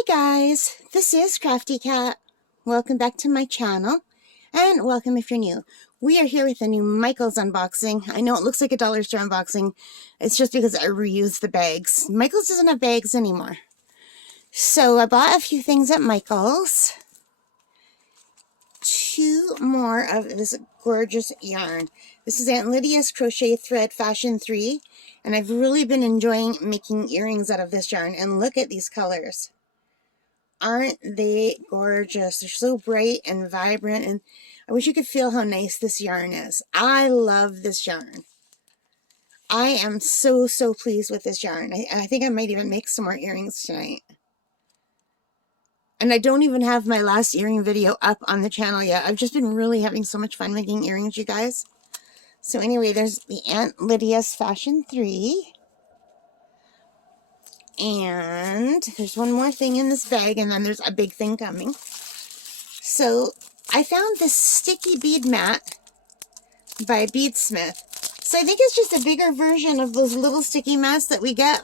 Hi guys, this is Crafty Cat. Welcome back to my channel, and welcome if you're new. We are here with a new Michaels unboxing. I know it looks like a dollar store unboxing. It's just because I reused the bags. Michaels doesn't have bags anymore. So I bought a few things at Michaels. Two more of this gorgeous yarn. This is Aunt Lydia's Crochet Thread Fashion 3, and I've really been enjoying making earrings out of this yarn. And look at these colors. Aren't they gorgeous? They're so bright and vibrant, and I wish you could feel how nice this yarn is. I love this yarn. I am so pleased with this yarn. I think I might even make some more earrings tonight. And I don't even have my last earring video up on the channel yet. I've just been really having so much fun making earrings, you guys. So anyway, there's the Aunt Lydia's Fashion 3. And there's one more thing in this bag, and then there's a big thing coming. So I found this sticky bead mat by Beadsmith. So I think it's just a bigger version of those little sticky mats that we get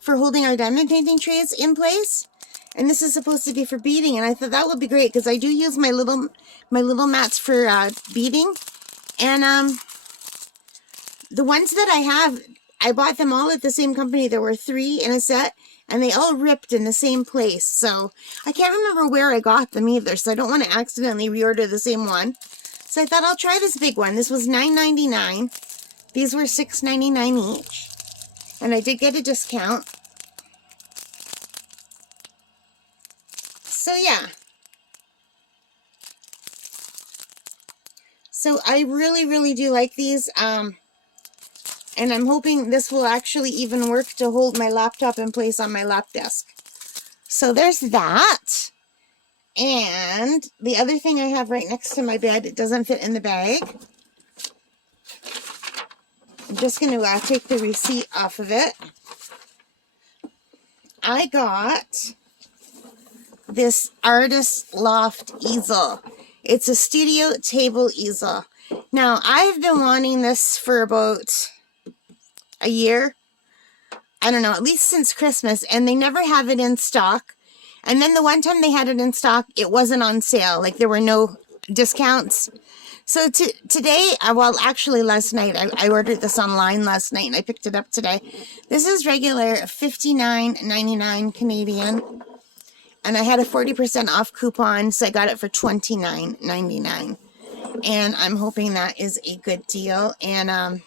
for holding our diamond painting trays in place. And this is supposed to be for beading, and I thought that would be great because I do use my little mats for beading. And the ones that I have, I bought them all at the same company. There were 3 in a set, and they all ripped in the same place. So I can't remember where I got them either, so I don't want to accidentally reorder the same one. So I thought I'll try this big one. This was $9.99. These were $6.99 each, and I did get a discount. So yeah. So I really do like these. And I'm hoping this will actually even work to hold my laptop in place on my lap desk. So there's that. And the other thing I have right next to my bed, it doesn't fit in the bag. I'm just going to take the receipt off of it. I got this Artist Loft easel. It's a studio table easel. Now, I've been wanting this for about a year. I don't know, at least since Christmas, and they never have it in stock. And then the one time they had it in stock, it wasn't on sale. Like, there were no discounts. So today, well, actually last night, I ordered this online last night, and I picked it up today. This is regular $59.99 Canadian. And I had a 40% off coupon, so I got it for $29.99. And I'm hoping that is a good deal. And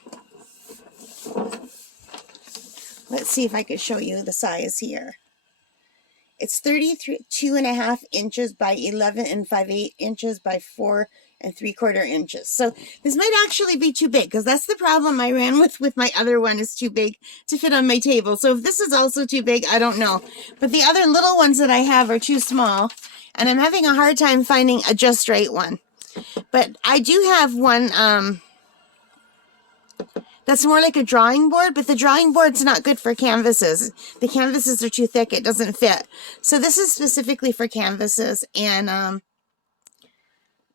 let's see if I could show you the size here. It's 32.5 inches by 11 5/8 inches by 4 3/4 inches. So this might actually be too big, because that's the problem I ran with my other one, is too big to fit on my table. So if this is also too big, I don't know. But the other little ones that I have are too small, and I'm having a hard time finding a just right one. But I do have one that's more like a drawing board, but the drawing board's not good for canvases. The canvases are too thick, it doesn't fit. So this is specifically for canvases, and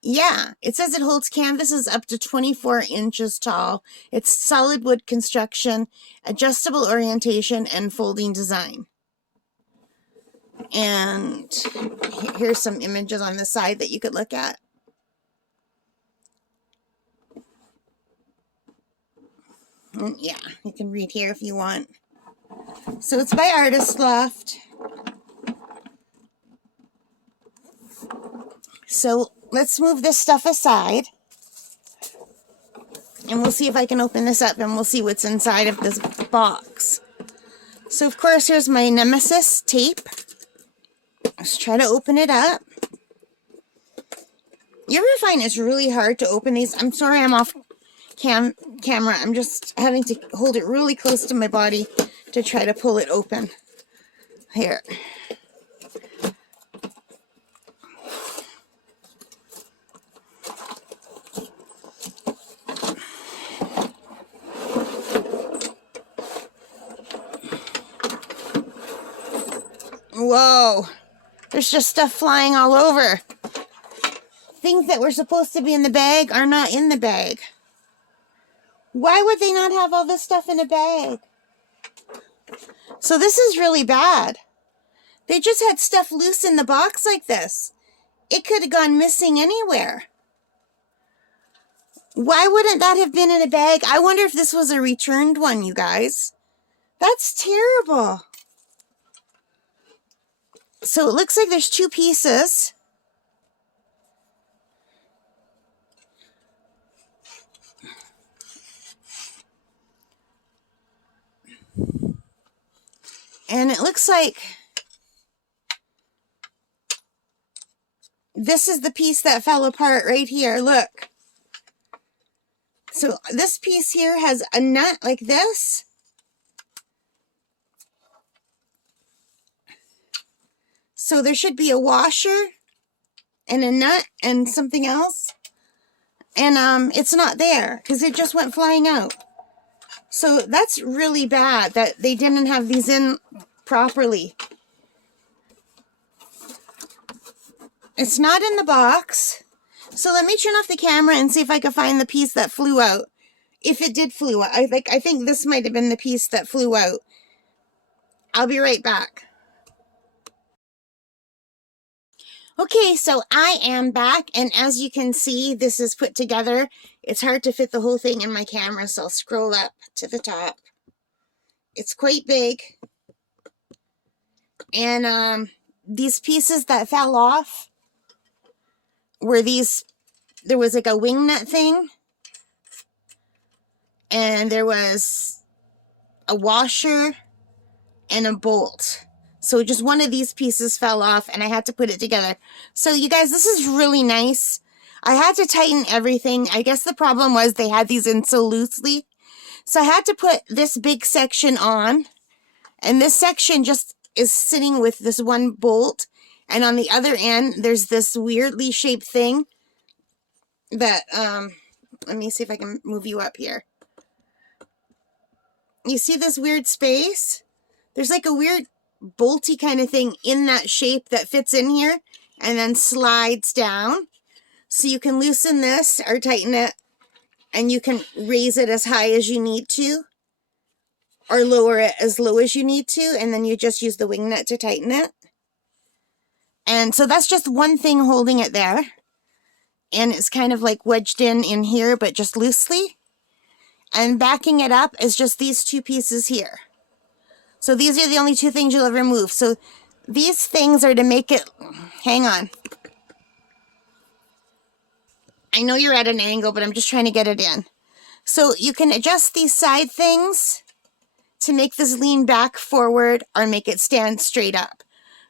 yeah, it says it holds canvases up to 24 inches tall. It's solid wood construction, adjustable orientation, and folding design. And here's some images on the side that you could look at. And yeah, you can read here if you want. So it's by Artist Loft. So let's move this stuff aside, and we'll see if I can open this up, and we'll see what's inside of this box. So of course, here's my Nemesis tape. Let's try to open it up. You ever find it's really hard to open these? I'm sorry I'm off camera. I'm just having to hold it really close to my body to try to pull it open. Here. Whoa, there's just stuff flying all over. Things that were supposed to be in the bag are not in the bag. Why would they not have all this stuff in a bag? So this is really bad. They just had stuff loose in the box like this. It could have gone missing anywhere. Why wouldn't that have been in a bag? I wonder if this was a returned one, you guys. That's terrible. So it looks like there's 2 pieces. And it looks like this is the piece that fell apart right here. Look. So this piece here has a nut like this. So there should be a washer and a nut and something else. And it's not there because it just went flying out. So that's really bad that they didn't have these in properly. It's not in the box. So let me turn off the camera and see if I can find the piece that flew out. If it did flew out. I think this might have been the piece that flew out. I'll be right back. Okay, so I am back, and as you can see, this is put together. It's hard to fit the whole thing in my camera, so I'll scroll up to the top. It's quite big. And these pieces that fell off were these, there was like a wing nut thing, and there was a washer and a bolt. So just one of these pieces fell off and I had to put it together. So you guys, this is really nice. I had to tighten everything. I guess the problem was they had these in so loosely. So I had to put this big section on, and this section just is sitting with this one bolt. And on the other end, there's this weirdly shaped thing that, let me see if I can move you up here. You see this weird space? There's like a weird bolty kind of thing in that shape that fits in here and then slides down. So you can loosen this or tighten it, and you can raise it as high as you need to or lower it as low as you need to, and then you just use the wing nut to tighten it. And so that's just one thing holding it there, and it's kind of like wedged in here, but just loosely. And backing it up is just these 2 pieces here. So these are the only 2 things you'll ever move. So these things are to make it, hang on. I know you're at an angle, but I'm just trying to get it in. So you can adjust these side things to make this lean back forward or make it stand straight up.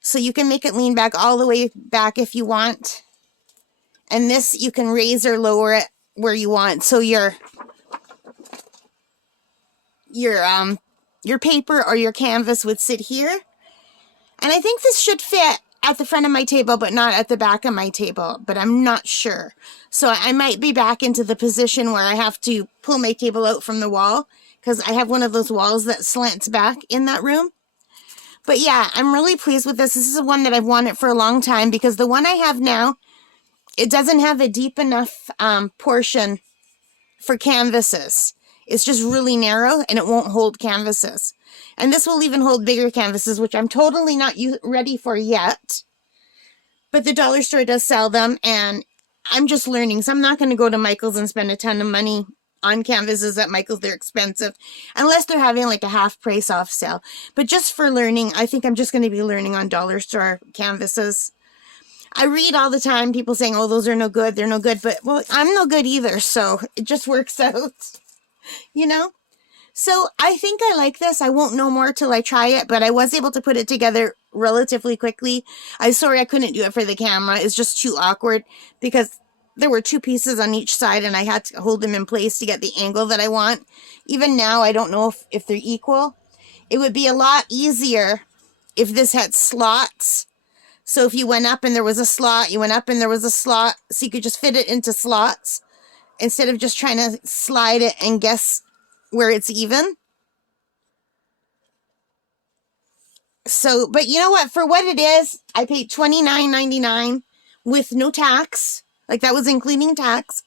So you can make it lean back all the way back if you want. And this, you can raise or lower it where you want. So your paper or your canvas would sit here. And I think this should fit at the front of my table, but not at the back of my table, but I'm not sure. So I might be back into the position where I have to pull my table out from the wall, because I have one of those walls that slants back in that room. But yeah, I'm really pleased with this. This is one that I've wanted for a long time, because the one I have now, it doesn't have a deep enough portion for canvases. It's just really narrow, and it won't hold canvases. And this will even hold bigger canvases, which I'm totally not ready for yet. But the dollar store does sell them, and I'm just learning. So I'm not going to go to Michael's and spend a ton of money on canvases at Michael's. They're expensive, unless they're having like a half price off sale. But just for learning, I think I'm just going to be learning on dollar store canvases. I read all the time people saying, oh, those are no good, they're no good. But, well, I'm no good either, so it just works out, you know? So I think I like this. I won't know more till I try it, but I was able to put it together relatively quickly. I'm sorry I couldn't do it for the camera. It's just too awkward because there were 2 pieces on each side, and I had to hold them in place to get the angle that I want. Even now, I don't know if they're equal. It would be a lot easier if this had slots. So if you went up and there was a slot, you went up and there was a slot, so you could just fit it into slots instead of just trying to slide it and guess where it's even. So, but you know what? For what it is, I paid $29.99 with no tax. Like, that was including tax.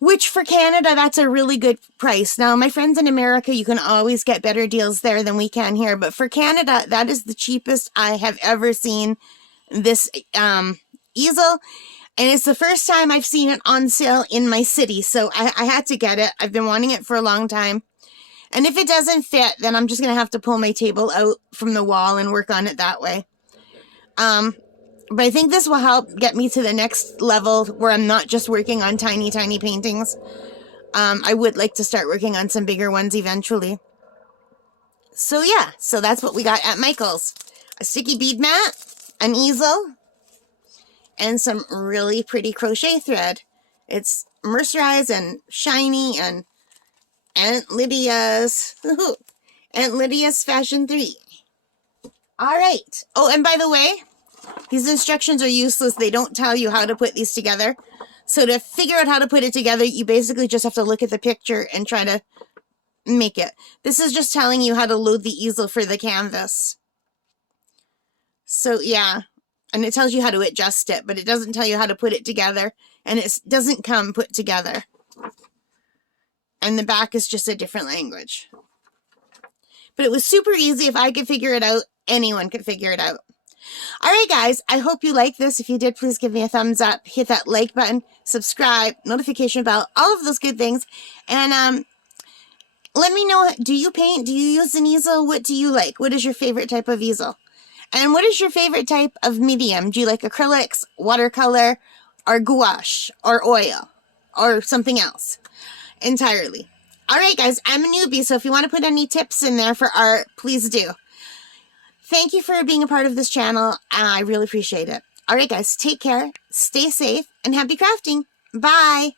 which for Canada, that's a really good price. Now, my friends in America, you can always get better deals there than we can here. But for Canada, that is the cheapest I have ever seen this easel. And it's the first time I've seen it on sale in my city. So I had to get it. I've been wanting it for a long time. And if it doesn't fit, then I'm just going to have to pull my table out from the wall and work on it that way. But I think this will help get me to the next level where I'm not just working on tiny, tiny paintings. I would like to start working on some bigger ones eventually. So yeah, so that's what we got at Michael's. A sticky bead mat, an easel, and some really pretty crochet thread. It's mercerized and shiny and Aunt Lydia's Fashion 3. All right. Oh, and by the way, these instructions are useless. They don't tell you how to put these together. So to figure out how to put it together, you basically just have to look at the picture and try to make it. This is just telling you how to load the easel for the canvas. So yeah, and it tells you how to adjust it, but it doesn't tell you how to put it together, and it doesn't come put together. And the back is just a different language. But it was super easy. If I could figure it out, anyone could figure it out. All right, guys, I hope you like this. If you did, please give me a thumbs up, hit that like button, subscribe, notification bell, all of those good things. And let me know, do you paint? Do you use an easel? What do you like? What is your favorite type of easel? And what is your favorite type of medium? Do you like acrylics, watercolor, or gouache, or oil, or something else entirely? All right, guys, I'm a newbie, so if you want to put any tips in there for art, please do. Thank you for being a part of this channel. I really appreciate it. All right, guys, take care, stay safe, and happy crafting. Bye.